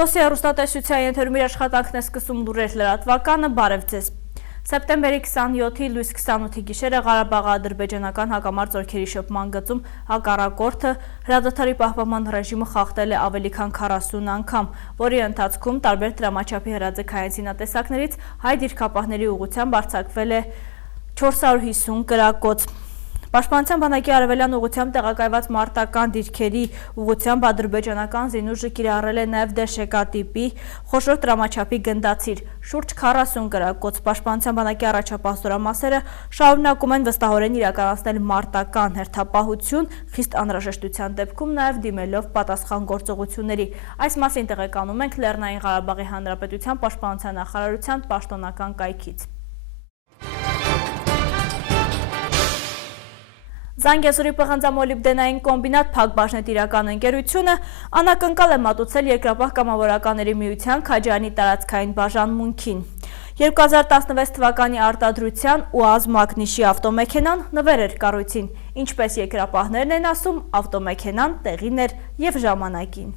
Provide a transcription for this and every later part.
Սոսի հեռուստատեսության ենթերում իր աշխատանքն է սկսում լուրեր լրատվականը, բարև ձեզ։ Սեպտեմբերի 27-ի լույս 28-ի գիշերը Ղարաբաղ-ադրբեջանական հակամարտ զորքերի շփման գծում հակառակորդը հրադադարի պահպանման ռեժիմը խախտել է ավելի քան 40 անգամ, որի ընթացքում տարբեր տրամաչափի հրաձգային զինատեսակներից հայ դիրքապահների ուղղությամբ արձակվել է 450 կրակոց։ Պաշտպանության բանակի արևելյան ուղղությամբ տեղակայված մարտական դիրքերի ուղղությամբ ադրբեջանական զինուժը կիրառել է նաև դեշեկա տիպի խոշոր տրամաչափի գնդացիր, շուրջ 40 կրակոց։ Պաշտպանության բանակի առաջապահ զորամասերը շարունակում են վստահորեն իրականացնել մարտական հերթապահություն, խիստ անհրաժեշտության դեպքում նաև դիմելով պատասխան գործողությունների։ Այս մասին տեղեկանում ենք Լեռնային Ղարաբաղի Հանրապետության պաշտպանության նախարարության պաշտոնական կայքից։ Զանգեզուրի պղնձամոլիբդենային կոմբինատ Փակbaşնետիրական ընկերությունը անակնկալ է մատուցել Երկրապահ կամավորականների միության Քաջարյանի տարածքային բաժանմունքին։ 2016 թվականի արտադրության ՈՒԱԶ Մագնիշի ավտոմեքենան նվեր էր կառույցին, ինչպես երկրապահներն են ասում, ավտոմեքենան տեղին էր և ժամանակին։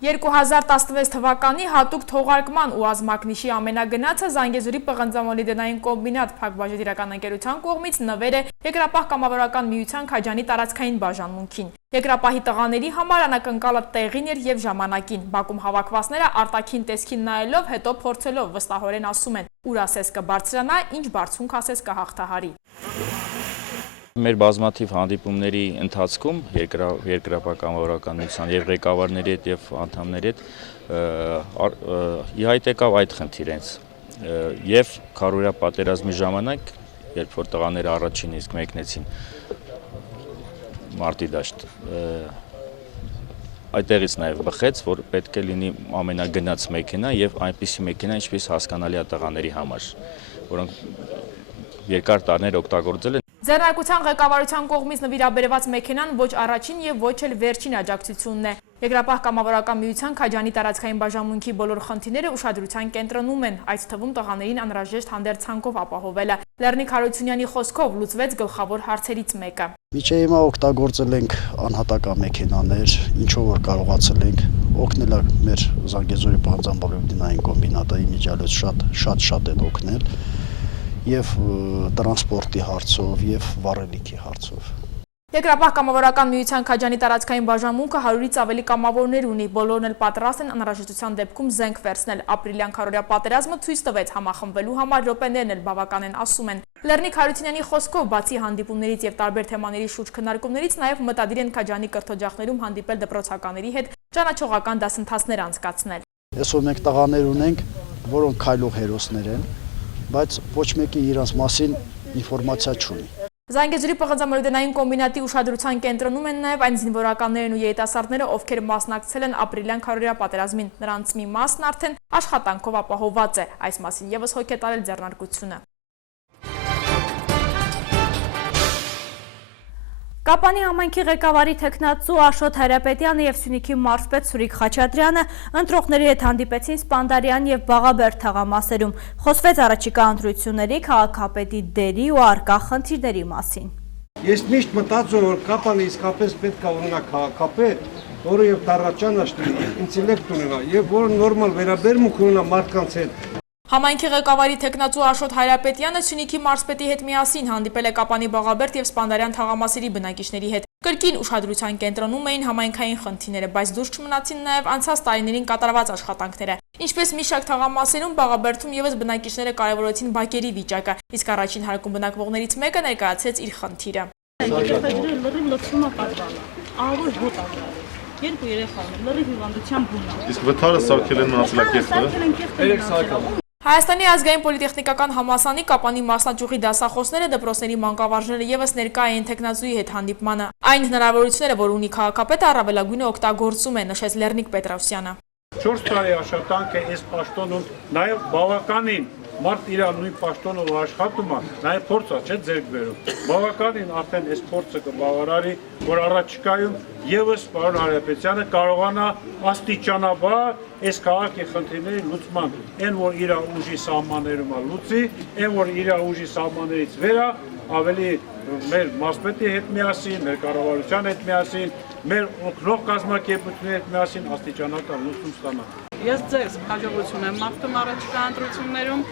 «2016 թվականի հատուկ թողարկման ՈՒԱԶ Մագնիշի ամենագնացը Զանգեզուրի պղնձամոլիբդենային կոմբինատ Փակbaşնետիրական ընկերության կողմից նվեր է Երկրապահ կամավորական միության Քաջարյանի տարածքային բաժանմունքին։ Երկրապահի տղաների համար անակնկալը տեղին էր և ժամանակին։ Բակում հավաքվածները արտաքին տեսքին նայելով, հետո փորձելով վստահորեն ասում են՝ ուր ասես կբարձրանա, ինչ բարձունք ասես կհաղթահարի։ Մեր բազմաթիվ հանդիպումների ընթացքում Երկրապահ կամավորական միության և ղեկավարների հետ և անդամների հետ ի հայտ եկավ այդ խնդիրը և քարոզիա պատերազմի ժամանակ, երբ որ տղաները առաջին իսկ մեկնեցին մարտի դաշտ, այդտեղից նաև բխեց, որ պետք է լինի ամենագնաց մեքենա և այնպիսի մեքենա, ինչպես հասկանալի է տղաների համար, որոնք երկար տարիներ օգտագործել են։ Ձեռնարկության ղեկավարության կողմից նվիրաբերված մեքենան ոչ առաջին և ոչ էլ վերջին աջակցությունն է։ Երկրապահ կամավորական միության Քաջարյանի տարածքային բաժանմունքի բոլոր խնդիրները ուշադրության կենտրոնում են, այդ թվում տղաներին անհրաժեշտ հանդերձանքով ապահովելը։ Լեռնիկ Հարությունյանի խոսքով լուծվեց գլխավոր հարցերից մեկը։ Մինչև հիմա օգտագործել ենք անհատական մեքենաներ, ինչով որ կարողացել ենք օգնել մեր Զանգեզուրի պղնձամոլիբդենային կոմբինատի միջալոց շատ են օգնել և տրանսպորտի հարցով և վառելիքի հարցով։ Երկրապահ կամավորական միության Քաջարյանի տարածքային բաժանմունքը 100-ից ավելի կամավորներ ունի, բոլորն էլ պատրաստ են անհրաժեշտության դեպքում զենք վերցնել։ Ապրիլյան քարոզիա պատերազմը ցույց տվեց համախմբվելու համար րոպեներն էլ բավական են, ասում են։ Լեռնիկ Հարությունյանի խոսքով, բացի հանդիպումներից և տարբեր թեմաների շուրջ քննարկումներից, նաև մտադիր են Քաջարյանի կրթօջախներում հանդիպել դպրոցականների հետ ճանաչողական դասընթացներ անցկացնել։ Այսօր մենք տղաներ ունենք, որոնք քայլող հերոսներ են, բայց ոչ մեկը իրենց մասին ինֆորմացիա չունի։ Զանգեզուրի պղնձամոլիբդենային կոմբինատի ուշադրության կենտրոնում են նաև այն զինվորականներն ու երիտասարդները, ովքեր մասնակցել են ապրիլյան քարոզիա պատերազմին։ Նրանց մի մասն արդեն աշխատանքով ապահովված է։ Այս մասին ևս հոգ է տարել ձեռնարկությունը։ Կապանի համայնքի ղեկավարի թեկնածու Աշոտ Հայրապետյանը և Սյունիքի մարզպետ Սուրիկ Խաչատրյանը ընտրողների հետ հանդիպեցին Սպանդարյան և Բաղաբերդ թաղամասերում, խոսվեց առաջիկա ընտրությունների, քաղաքապետի դերի ու առկա խնդիրների մասին։ Ես միշտ մտածում որ Կապանը իսկապես պետք է ունենա քաղաքապետ, որը եւ տարածանաշ լինի, ինտելեկտ ունենա եւ որը նորմալ վերաբերմունք ունենա մարդկանց հետ։ Համայնքի ղեկավարի թեկնածու Աշոտ Հայրապետյանը Սյունիքի մարզպետի հետ միասին հանդիպել է Կապանի Բաղաբերդ և Սպանդարյան թաղամասերի բնակիչների հետ։ Կրկին ուշադրության կենտրոնում էին համայնքային խնդիրները, բայց դուրս չմնացին նաև անցած տարիներին կատարված աշխատանքները։ Ինչպես մի շարք թաղամասերում, Բաղաբերդում ևս բնակիչները կարևորեցին բակերի վիճակը, իսկ առաջին հարկում բնակվողներից մեկը ներկայացրեց իր խնդիրը։ Երկու երեխա ունեմ, լրիվ հիվանդությամբ բուն է։ Իսկ վթարը սարքել են մնացել Հայաստանի ազգային պոլիտեխնիկական համալսարանի Կապանի մասնաճյուղի դասախոսները, դպրոցների մանկավարժները ևս ներկա էին թեկնածուի հետ հանդիպմանը։ Այն հնարավորությունները, որ ունի քաղաքապետը, առավելագույնը օգտագործում է, նշեց Լեռնիկ Պետրոսյանը։ 4 տարի աշխատանք է այս պաշտոնում, նաև բավականին մարդ իր նույն պաշտոնով աշխատում է, նաև փորձ է, չէ, ձեռք բերում։ Բավականին արդեն այս փորձը կբավարարի, որ առաջիկայում եւս պարոն Հարապետյանը կարողանա աստիճանաբար այս քաղաքի խնդիրների լուծման, այն որ իր ուժի սահմաններում է լուծի, այն որ իր ուժի սահմաններից վեր է, ավելի մեր մասպետի հետ միասին, մեր կառավարության հետ միասին, մեր օգնող կազմակերպությունների հետ միասին աստիճանական լուծում ստանա։ Ես ձեզ հաջողություն եմ մաղթում առաջիկա ընտրություններում,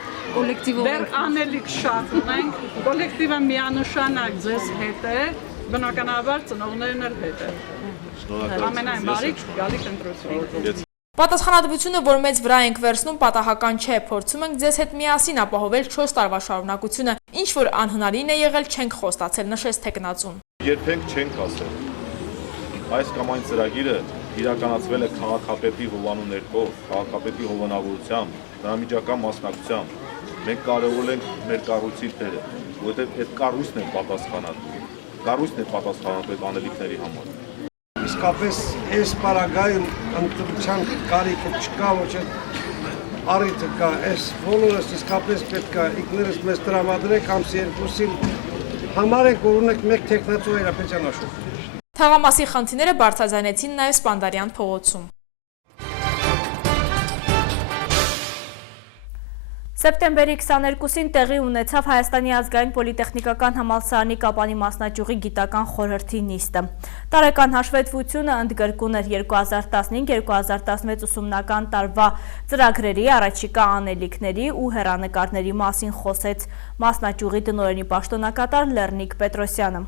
դեռ անելիք շատ ունենք, կոլեկտիվը միանշանակ ձեզ հետ է, բնականաբար ծնողներն էլ հետ է։ Ամենայն բարիք գալիք ընտրություն։ Պատասխանատվությունը, որ մեծ վրա ենք վերցնում, պատահական չէ, փորձում ենք ձեզ հետ միասին ապահովել 4 տարվա շարունակությունը, ինչ որ անհնարին է եղել, չենք խոստացել, նշեց թեկնածուն։ Երբեք չենք ասել։ Այս կամ այն ծրագիրը իրականացվել է քաղաքապետի հովանու ներքո, քաղաքապետի հովանավորությամբ, դրամիջական մասնակցությամբ։ Մենք կարևորել ենք մեր կառույցի թերը, որովհետև այդ կառույցն է պատասխանատու։ Կառույցն է պատասխանատու այդ անելիքների համար։ Իսկապես այս պարագայում ընտրության կարիքը չկա, ոչ էլ առիթը կա, այս բոլորս իսկապես պետք է ինքներս մեզ տրամադրենք ամսի 2-ին համարենք, որ ունենք մեկ թեկնածու Հայրապետյան աշխուժ։ Թաղամասի խնդիրները բարձրաձայնեցին նաև Սպանդարյան փողոցում։ Սեպտեմբերի 22-ին տեղի ունեցավ Հայաստանի ազգային պոլիտեխնիկական համալսարանի Կապանի մասնաճյուղի գիտական խորհրդի նիստը։ Տարեկան հաշվետվությունը ընդգրկուն էր 2015-2016 ուսումնական տարվա ծրագրերի, առաջիկա անելիքների ու հեռանկարների մասին խոսեց մասնաճյուղի տնօրենի պաշտոնակատար Լեռնիկ Պետրոսյանը։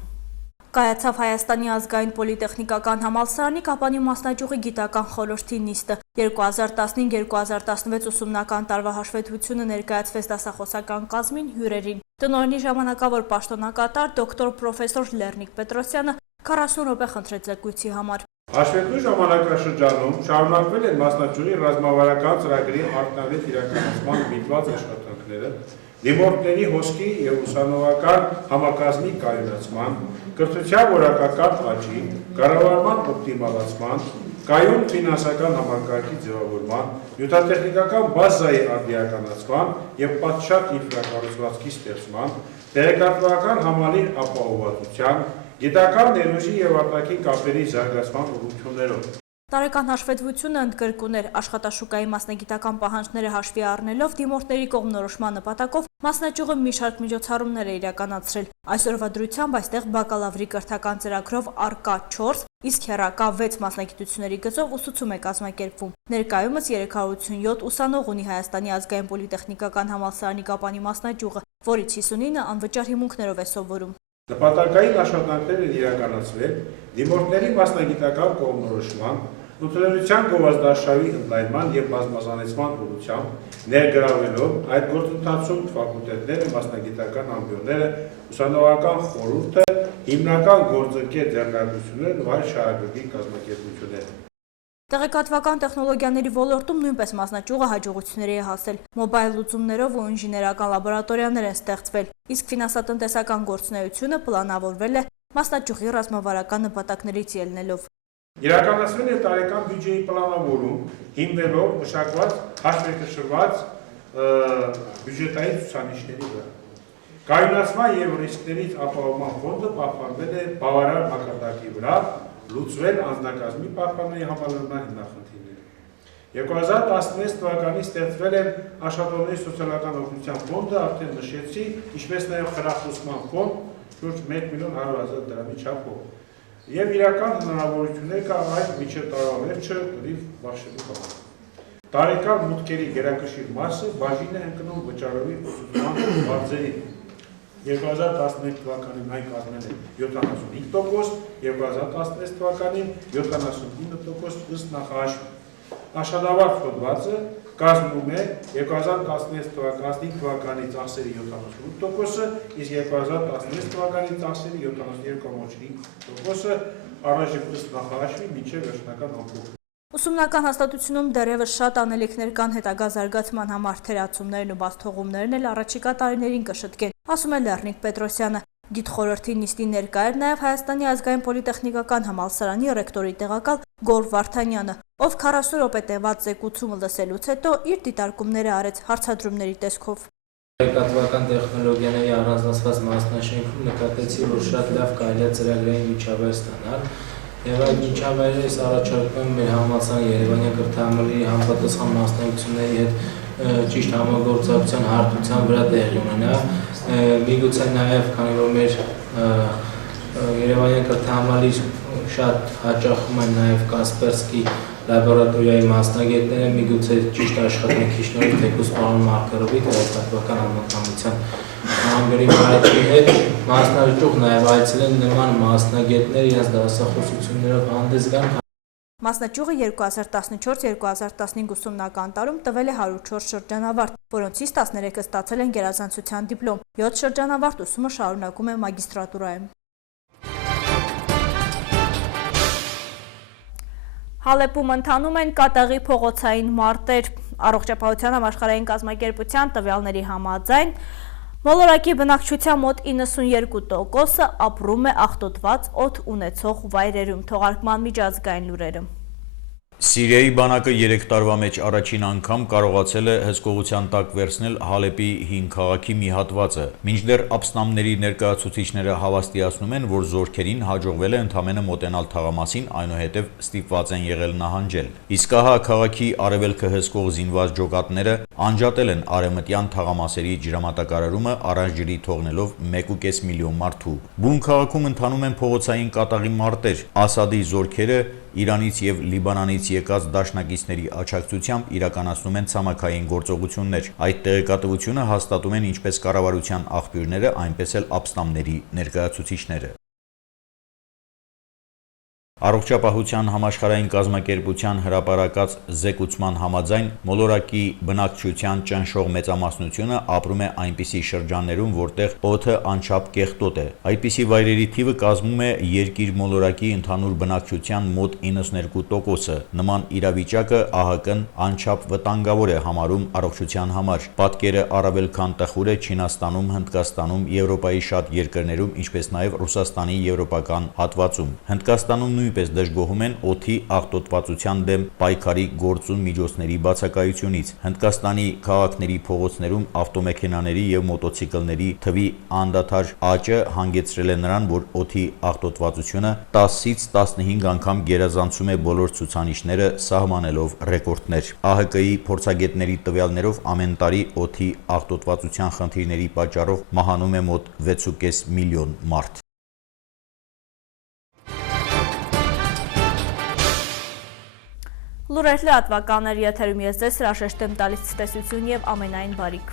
Կայացավ Հայաստանի ազգային պոլիտեխնիկական համալսարանի Կապանի մասնաճյուղի գիտական խորհրդի նիստը։ 2015-2016 ուսումնական տարվա հաշվետվությունը ներկայացվեց դասախոսական կազմին հյուրերին։ Տնօրենի ժամանակավոր պաշտոնակատար դոկտոր պրոֆեսոր Լեռնիկ Պետրոսյանը 40 րոպե խնդրեց զեկույցի համար։ Հաշվետվի ժամանակաշրջանում շարունակվել են մասնաճյուղի ռազմավարական ծրագրի արդյունավետ իրականացման միտված աշխատանքները, դիմորդների հոսքի և ուսանողական համակազմի կայունացման, կրթության որակական աճի, կառավարման օպտիմալացման, կայուն ֆինանսական համակարգի ձևավորման, նյութատեխնիկական բազայի արդիականացման և պատշաճ ինֆրակառուցվածքի ստեղծման, տեղեկատվական համալիր ապահովվածության, գիտական ներուժի և արտաքին կապերի զարգացման ուղղություններով։ Տարեկան հաշվետվությունը ընդգրկուն էր աշխատաշուկայի մասնագիտական պահանջները հաշվի առնելով դիմորդների կողմնորոշման նպատակով մասնաճյուղը մի շարք միջոցառումներ է իրականացրել։ Այսօրվա դրությամբ այստեղ բակալավրի կրթական ծրագրով առկա 4, իսկ հեռակա 6 մասնագիտությունների գծով ուսուցում է կազմակերպվում։ Ներկայումս 387 ուսանող ունի Հայաստանի ազգային պոլիտեխնիկական համալսարանի Կապանի մասնաճյուղը, որից 59-ը անվճար հիմունքներով է սովորում։ Նպատակային աշխատանքներ են իրականացվել դիմորդների մասնագիտական կողմնորոշման, ընդունելության գովազդարշավի ընդլայնման և բազմազանեցման ուղղությամբ ներգրավելով այդ գործընթացում ֆակուլտետները, մասնագիտական ամբիոնները, ուսանողական խորհուրդը, հիմնական գործընկեր ձեռնարկություններն ու այլ շահագրգիռ կազմակերպությունները։ Տեղեկատվական տեխնոլոգիաների ոլորտում նույնպես մասնաճյուղը հաջողությունների է հասել։ Մոբայլ լուծումներով ու ինժեներական լաբորատորիաներ են ստեղծվել, իսկ ֆինանսատնտեսական գործունեությունը պլանավորվել է մասնաճյուղի ռազմավարական նպատակներից ելնելով։ Իրականացվել է տարեկան բյուջեի պլանավորում, հիմնվելով մշակված հաշվեկշռված բյուջետային ցուցանիշների վրա։ Կայունացման և ռիսկներից ապահովման ֆոնդը պահպանվել է բավարար մակարդակի վրա, լուծվել անձնակազմի պահպանման համալրման հիմնախնդիրները։ 2016 թվականին ստեղծվել է աշխատողների սոցիալական օգնության ֆոնդը, արդեն նշեցի, ինչպես նաև խրախուսման ֆոնդ, շուրջ 1.100.000 դրամի չափով։ Եվ իրական հնարավորություններ կա այդ մինչև տարվա վերջը լրիվ բաշխելու համար։ Տարեկան մուտքերի գերակշիռ մասը բաժին է ընկնում վճարովի ուսուցման բարձերին։ 2011 թվականին այն կազմել է 75%, 2016 թվականին 79% ըստ նախահաշվի։ Աշխատավարձ հոդվածը կազմում է 2016 թվականի ծախսերի 78%, իսկ 2016 թվականի ծախսերի 72.5%, առայժմ ըստ նախահաշվի մինչև վերջնական ամփոփում։ Ուսումնական հաստատությունում դեռևս շատ անելիքներ կան հետագա զարգացման համար, թերացումներն ու բացթողումներն էլ առաջիկա տարիներին կշտկեն, ասում է Լեռնիկ Պետրոսյանը։ Գիտխորհրդի նիստին ներկա էր նաև Հայաստանի ազգային պոլիտեխնիկական համալսարանի ռեկտորի տեղակալ Գոռ Վարդանյանը, ով 40 րոպե տևած զեկուցումը լսելուց հետո իր դիտարկումները արեց հարցադրումների տեսքով։ Տեղեկատվական տեխնոլոգիաների առանձնացված մասնաշենքում նկատեցի, որ շատ լավ կարելի է ծրագրային միջավայր ստանալ, եւ այդ միջավայրից առաջարկում եմ մեր համալսարանի Երևանյան կրթահամալիրի համապատասխան մասնակցությունների հետ ճիշտ համագործակցության հարթության վրա տեղի ունենա։ Միգուցե նաեւ, քանի որ մեր Երևանյան կրթահամալիր շատ հաճախում են նաեւ Կասպերսկի լաբորատորիայի մասնագետները, միգուցե ճիշտ աշխատանքի շնորհիվ թեկուզ պարոն Մարկարովի տեղեկատվական անվտանգության համալիրի վարչի հետ մասնաճյուղ նաեւ այցելեն նման մասնագետներ իրենց դասախոսություններով հանդես գան։ Մասնաճյուղը 2014-2015 ուսումնական տարում տվել է 104 շրջանավարտ, որոնցից 13-ը ստացել են գերազանցության դիպլոմ, 7 շրջանավարտ ուսումը շարունակում է մագիստրատուրայում։ Հալեպում ընթանում են կատաղի փողոցային մարտեր։ Առողջապահության համաշխարհային կազմակերպության տվյալների համաձայն մոլորակի բնակչության մոտ 92%-ը ապրում է աղտոտված օդ ունեցող վայրերում։ Թողարկման միջազգային լուրերը։ Սիրիայի բանակը 3 տարվա մեջ առաջին անգամ կարողացել է հսկողության տակ վերցնել Հալեպի հին քաղաքի մի հատվածը, մինչդեռ ապստամբների ներկայացուցիչները հավաստիացնում են, որ զորքերին հաջողվել է ընդամենը մոտենալ թաղամասին, այնուհետև ստիպված են եղել նահանջել։ Իսկ ահա քաղաքի արևելքը հսկող զինված ջոկատները անջատել են արևմտյան թաղամասերի ջրամատակարարումը առանց ջրի թողնելով 1.5 միլիոն մարդու։ Բուն քաղաքում ընթանում են փողոցային կատաղի մարտեր, Ասադի զորքերը Իրանից եւ Լիբանանից եկած դաշնակիցների աջակցությամբ իրականացնում են ցամաքային գործողություններ։ Այդ տեղեկատվությունը հաստատում են ինչպես կառավարության աղբյուրները, այնպես էլ ապստամբների ներկայացուցիչները։ Առողջապահության համաշխարհային կազմակերպության հրապարակած զեկուցման համաձայն մոլորակի բնակչության ճնշող մեծամասնությունը ապրում է այնպիսի շրջաններում, որտեղ օդը անչափ կեղտոտ է։ Այդպիսի վայրերի թիվը կազմում է երկիր մոլորակի ընդհանուր բնակչության մոտ 92%-ը։ Նման իրավիճակը ԱՀԿ-ն անչափ վտանգավոր է համարում առողջության համար։ Պատկերը առավել քան տխուր է Չինաստանում, Հնդկաստանում, Եվրոպայի շատ երկրներում, ինչպես նաև Ռուսաստանի եվրոպական հատվածում։ Հնդկաստանում նույնպես դժգոհում են օդի աղտոտվածության դեմ պայքարի գործուն միջոցների բացակայությունից։ Հնդկաստանի քաղաքների փողոցներում ավտոմեքենաների եւ մոտոցիկլների թվի անդադար աճը հանգեցրել է նրան, որ օդի աղտոտվածությունը 10-ից 15 անգամ գերազանցում է բոլոր ցուցանիշները, սահմանելով ռեկորդներ։ ԱՀԿ-ի փորձագետների տվյալներով ամեն տարի օդի աղտոտվածության խնդիրների պատճառով մահանում է մոտ 6.5 միլիոն մարդ։ Լուրեր լրատվականներ եթերում ես ձեզ հրաժեշտ եմ տալիս ցտեսություն եւ ամենայն բարիք։